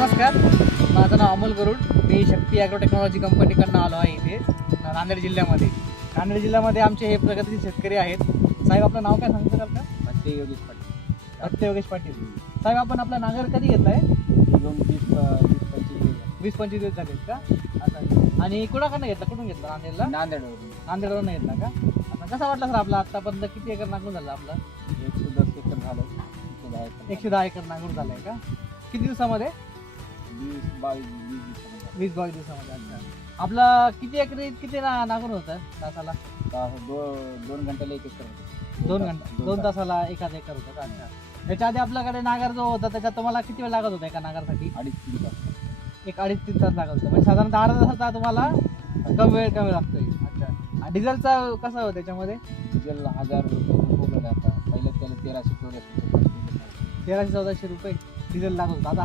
नमस्कार, माझं नाव अमोल गरुड. मी शक्ती agro technology कंपनीकडनं आलो आहे इथे नांदेड जिल्ह्यामध्ये. नांदेड जिल्ह्यामध्ये आमचे हे प्रगतीशील शेतकरी आहेत. साहेब, आपलं नाव काय सांगू शकाल का? भट्टे योगेश पाटील. भट्टे योगेश पाटील. साहेब, आपण आपला नांगर कधी घेतला आहे? 20-25 दिवस झालेत का? आता आणि कुणाकडनं घेतला, कुठून घेतला? नांदेडला. नांदेडवरून घेतला का? आता कसा वाटला सर आपला आतापर्यंत किती एकर नांगरून झाला आपला? 110 एकर झालं. 110 एकर नांगरून झालाय का? किती दिवसामध्ये? 20-22 दिवसामध्ये. अच्छा, आपला किती एकरी किती नांगरून होतं तासाला? 2 घंट्याला 1 एकर होतं. 2 तासाला एखादा एकर होतं का? अच्छा. त्याच्या आधी आपल्याकडे नांगर जो होता त्याच्यात तुम्हाला किती वेळ लागत होता एका नांगरसाठी? 2.5-3 तास. 2.5-3 तास लागत होतं. म्हणजे साधारणतः अर्धा तासाचा तुम्हाला कमी लागतोय. अच्छा. डिझेलचा कसं होतं त्याच्यामध्ये? डिझेल 1000 रुपये होतं आता. पहिले त्याला 1300-1400 रुपये. 1300-1400 रुपये डिझेल लागत होतं. आता